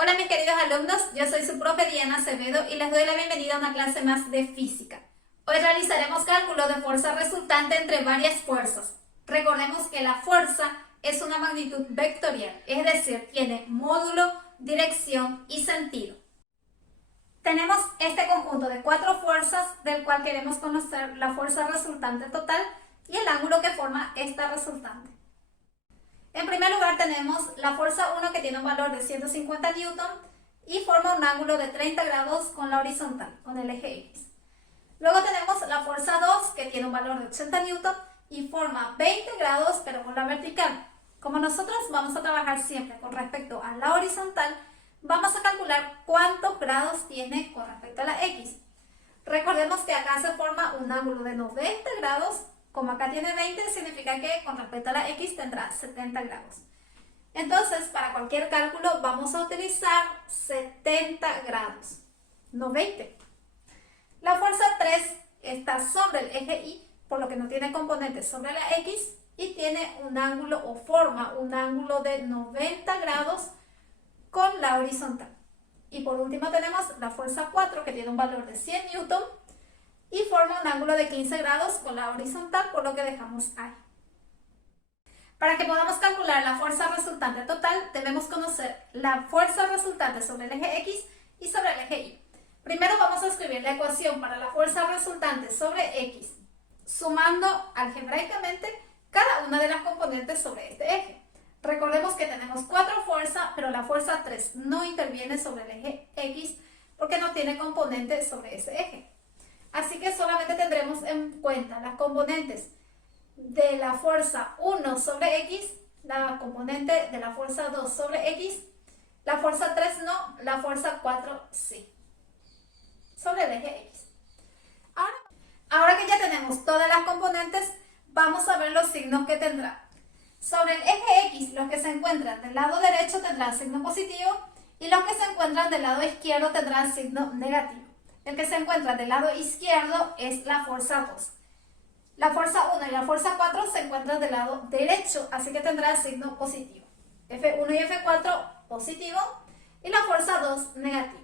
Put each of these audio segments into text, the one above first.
Hola mis queridos alumnos, yo soy su profe Diana Acevedo y les doy la bienvenida a una clase más de física. Hoy realizaremos cálculo de fuerza resultante entre varias fuerzas. Recordemos que la fuerza es una magnitud vectorial, es decir, tiene módulo, dirección y sentido. Tenemos este conjunto de 4 fuerzas del cual queremos conocer la fuerza resultante total y el ángulo que forma esta resultante. En primer lugar tenemos la fuerza 1 que tiene un valor de 150 Newton y forma un ángulo de 30 grados con la horizontal, con el eje X. Luego tenemos la fuerza 2 que tiene un valor de 80 Newton y forma 20 grados pero con la vertical. Como nosotros vamos a trabajar siempre con respecto a la horizontal, vamos a calcular cuántos grados tiene con respecto a la X. Recordemos que acá se forma un ángulo de 90 grados. Como acá tiene 20, significa que con respecto a la X tendrá 70 grados. Entonces, para cualquier cálculo vamos a utilizar 70 grados, no 20. La fuerza 3 está sobre el eje Y, por lo que no tiene componentes sobre la X y tiene un ángulo o forma un ángulo de 90 grados con la horizontal. Y por último tenemos la fuerza 4 que tiene un valor de 100 Newton y forma un ángulo de 15 grados con la horizontal, por lo que dejamos ahí. Para que podamos calcular la fuerza resultante total, debemos conocer la fuerza resultante sobre el eje X y sobre el eje Y. Primero vamos a escribir la ecuación para la fuerza resultante sobre X, sumando algebraicamente cada una de las componentes sobre este eje. Recordemos que tenemos 4 fuerzas, pero la fuerza 3 no interviene sobre el eje X porque no tiene componentes sobre ese eje. Así que solamente tendremos en cuenta las componentes de la fuerza 1 sobre X, la componente de la fuerza 2 sobre X, la fuerza 3 no, la fuerza 4 sí, sobre el eje X. Ahora que ya tenemos todas las componentes, vamos a ver los signos que tendrá. Sobre el eje X, los que se encuentran del lado derecho tendrán signo positivo y los que se encuentran del lado izquierdo tendrán signo negativo. El que se encuentra del lado izquierdo es la fuerza 2. La fuerza 1 y la fuerza 4 se encuentran del lado derecho, así que tendrá signo positivo. F1 y F4 positivo y la fuerza 2 negativo.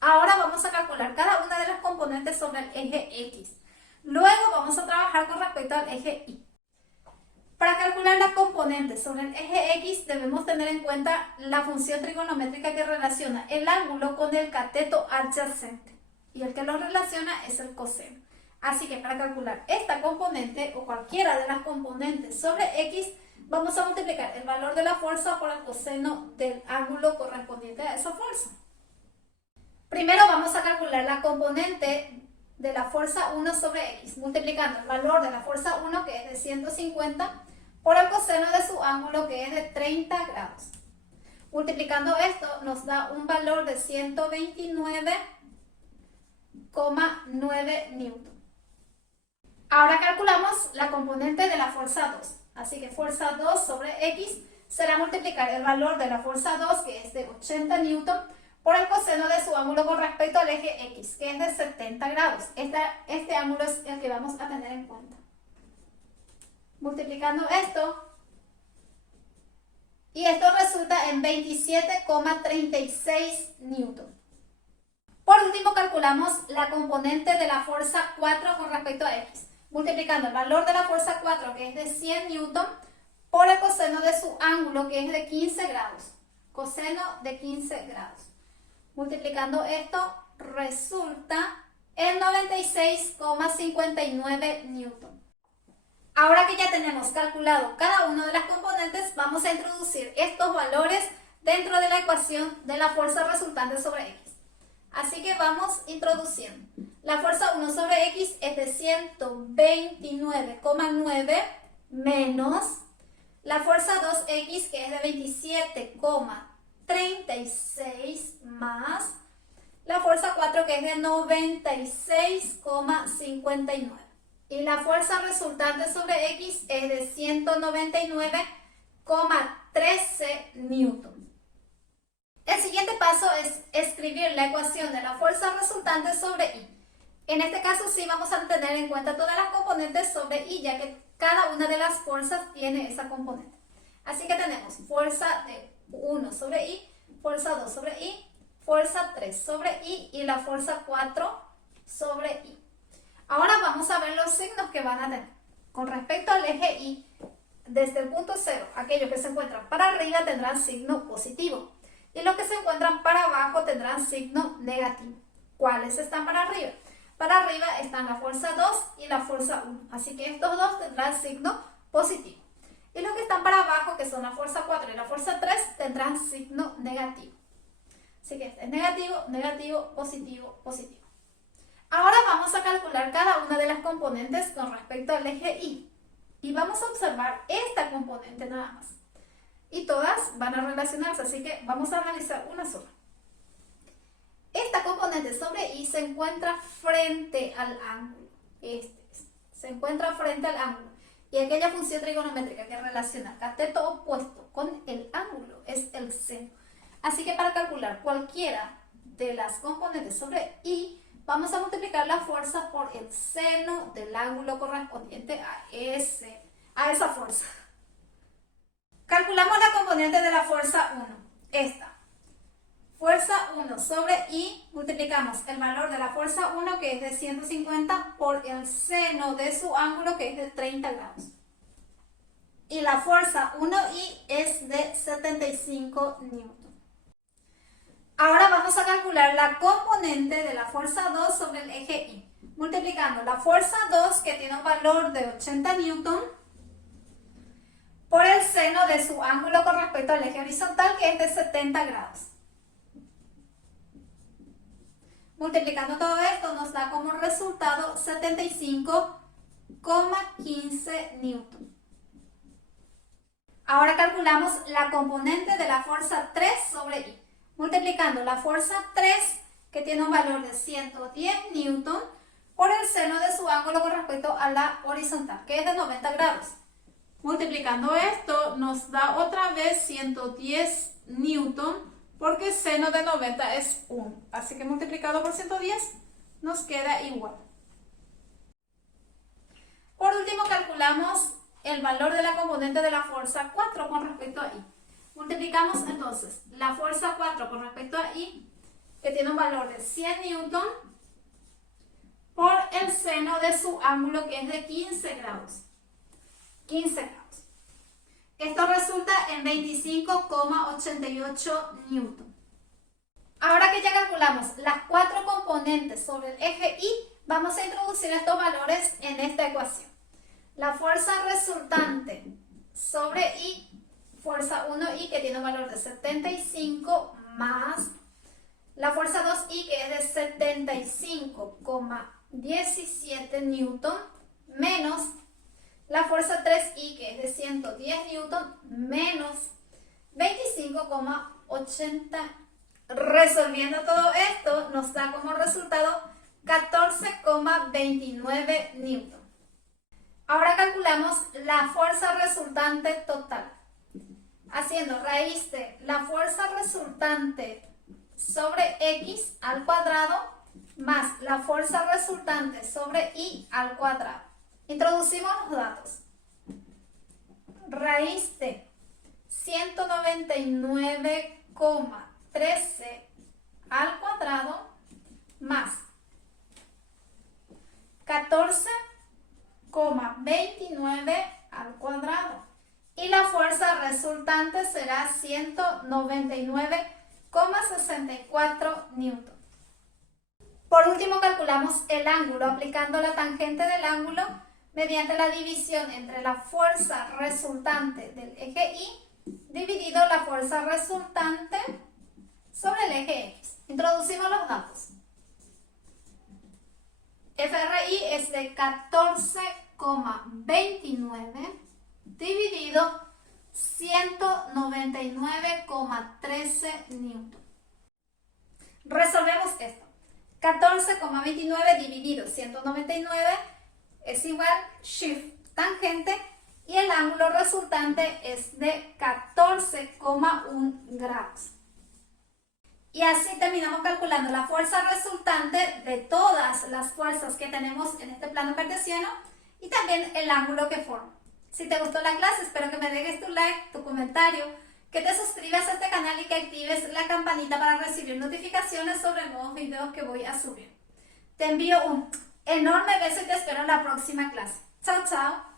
Ahora vamos a calcular cada una de las componentes sobre el eje X. Luego vamos a trabajar con respecto al eje Y. Para calcular las componentes sobre el eje X debemos tener en cuenta la función trigonométrica que relaciona el ángulo con el cateto adyacente. Y el que lo relaciona es el coseno. Así que para calcular esta componente o cualquiera de las componentes sobre X, vamos a multiplicar el valor de la fuerza por el coseno del ángulo correspondiente a esa fuerza. Primero vamos a calcular la componente de la fuerza 1 sobre X, multiplicando el valor de la fuerza 1, que es de 150, por el coseno de su ángulo, que es de 30 grados. Multiplicando esto nos da un valor de 129,9 Newton. Ahora calculamos la componente de la fuerza 2. Así que fuerza 2 sobre X será multiplicar el valor de la fuerza 2, que es de 80 Newton, por el coseno de su ángulo con respecto al eje X, que es de 70 grados. Este ángulo es el que vamos a tener en cuenta. Multiplicando esto, y esto resulta en 27,36 Newton. Por último, calculamos la componente de la fuerza 4 con respecto a X, multiplicando el valor de la fuerza 4, que es de 100 Newton, por el coseno de su ángulo, que es de 15 grados. Coseno de 15 grados. Multiplicando esto, resulta en 96,59 Newton. Ahora que ya tenemos calculado cada una de las componentes, vamos a introducir estos valores dentro de la ecuación de la fuerza resultante sobre X. Así que vamos introduciendo. La fuerza 1 sobre X es de 129,9 menos la fuerza 2X, que es de 27,36 más la fuerza 4, que es de 96,59. Y la fuerza resultante sobre X es de 199,13 Newton. El siguiente paso es escribir la ecuación de la fuerza resultante sobre Y. En este caso sí vamos a tener en cuenta todas las componentes sobre Y, ya que cada una de las fuerzas tiene esa componente. Así que tenemos fuerza de 1 sobre I fuerza 2 sobre I, fuerza 3 sobre I y la fuerza 4 sobre I. Ahora vamos a ver los signos que van a tener. Con respecto al eje I, desde el punto 0, aquellos que se encuentran para arriba tendrán signo positivo y los que se encuentran para abajo tendrán signo negativo. ¿Cuáles están para arriba? Para arriba están la fuerza 2 y la fuerza 1, así que estos dos tendrán signo positivo. Y los que están para abajo, que son la fuerza 4 y la fuerza 3, tendrán signo negativo. Así que este es negativo, negativo, positivo, positivo. Ahora vamos a calcular cada una de las componentes con respecto al eje I. Y vamos a observar esta componente nada más. Y todas van a relacionarse, así que vamos a analizar una sola. Esta componente sobre I se encuentra frente al ángulo. Se encuentra frente al ángulo. Y aquella función trigonométrica que relaciona cateto opuesto con el ángulo es el seno. Así que para calcular cualquiera de las componentes sobre I, vamos a multiplicar la fuerza por el seno del ángulo correspondiente a esa fuerza. Calculamos la componente de la fuerza 1. Esta. Fuerza 1 sobre I, multiplicamos el valor de la fuerza 1, que es de 150, por el seno de su ángulo, que es de 30 grados. Y la fuerza 1I es de 75 newton. Ahora vamos a calcular la componente de la fuerza 2 sobre el eje I, multiplicando la fuerza 2, que tiene un valor de 80 newton, por el seno de su ángulo con respecto al eje horizontal, que es de 70 grados. Multiplicando todo esto nos da como resultado 75,15 newton. Ahora calculamos la componente de la fuerza 3 sobre I. Multiplicando la fuerza 3, que tiene un valor de 110 newton, por el seno de su ángulo con respecto a la horizontal, que es de 90 grados. Multiplicando esto nos da otra vez 110 newton, porque seno de 90 es 1. Así que multiplicado por 110 nos queda igual. Por último calculamos el valor de la componente de la fuerza 4 con respecto a I. Multiplicamos entonces la fuerza 4 con respecto a I, que tiene un valor de 100 newton, por el seno de su ángulo, que es de 15 grados. 15 grados. Esto resulta en 25,88 newton. Ahora que ya calculamos las 4 componentes sobre el eje I, vamos a introducir estos valores en esta ecuación. La fuerza resultante sobre I, fuerza 1I, que tiene un valor de 75, más la fuerza 2I, que es de 75,17 newton, menos la fuerza 3I, que es de 110 newton, menos 25,80. Resolviendo todo esto nos da como resultado 14,29 newton. Ahora calculamos la fuerza resultante total, haciendo raíz de la fuerza resultante sobre X al cuadrado más la fuerza resultante sobre Y al cuadrado. Introducimos los datos. Raíz de 199,13 al cuadrado más 14,29 al cuadrado. Y la fuerza resultante será 199,64 newton. Por último calculamos el ángulo aplicando la tangente del ángulo mediante la división entre la fuerza resultante del eje Y dividido la fuerza resultante sobre el eje X. Introducimos los datos. FRI es de 14,29 dividido 199,13 newton. Resolvemos esto. 14,29 dividido 199 es igual shift tangente y el ángulo resultante es de 14,1 grados. Y así terminamos calculando la fuerza resultante de todas las fuerzas que tenemos en este plano cartesiano y también el ángulo que forma. Si te gustó la clase, espero que me dejes tu like, tu comentario que te suscribas a este canal y que actives la campanita para recibir notificaciones sobre nuevos videos que voy a subir. Te envío un enorme beso y te espero en la próxima clase. Chao, chao.